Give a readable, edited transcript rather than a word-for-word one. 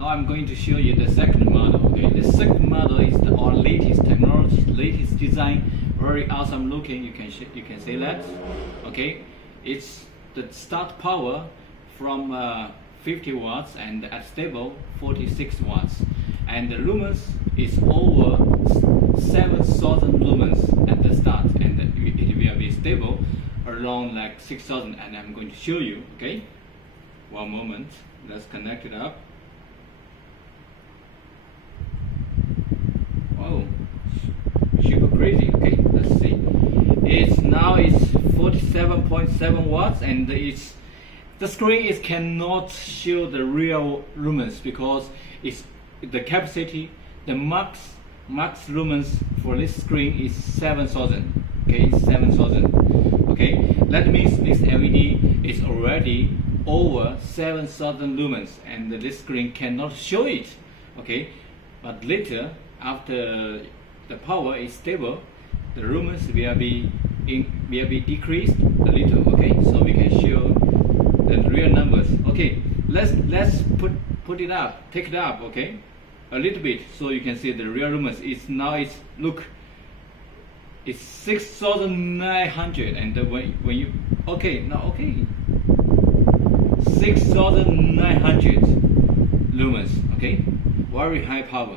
Now I'm going to show you the second model. Okay, the second model is our latest technology, latest design, very awesome looking. You can say that. Okay, it's the start power from 50 watts and at stable 46 watts, and the lumens is over 7,000 lumens at the start, and it will be stable around like 6,000. And I'm going to show you. Okay, one moment. Let's connect it up. Wow, super crazy. Okay, let's see. Now it's 47.7 watts, and the screen cannot show the real lumens because it's the capacity, the max lumens for this screen is 7,000. Okay, 7,000. Okay, that means this LED is already over 7,000 lumens, and this screen cannot show it. Okay, but later, after the power is stable, the lumens will be decreased a little. Okay, so we can show the real numbers. Okay, let's put it up, take it up. Okay, a little bit so you can see the real lumens. It's 6,900, and when you 6,900 lumens. Okay, very high power.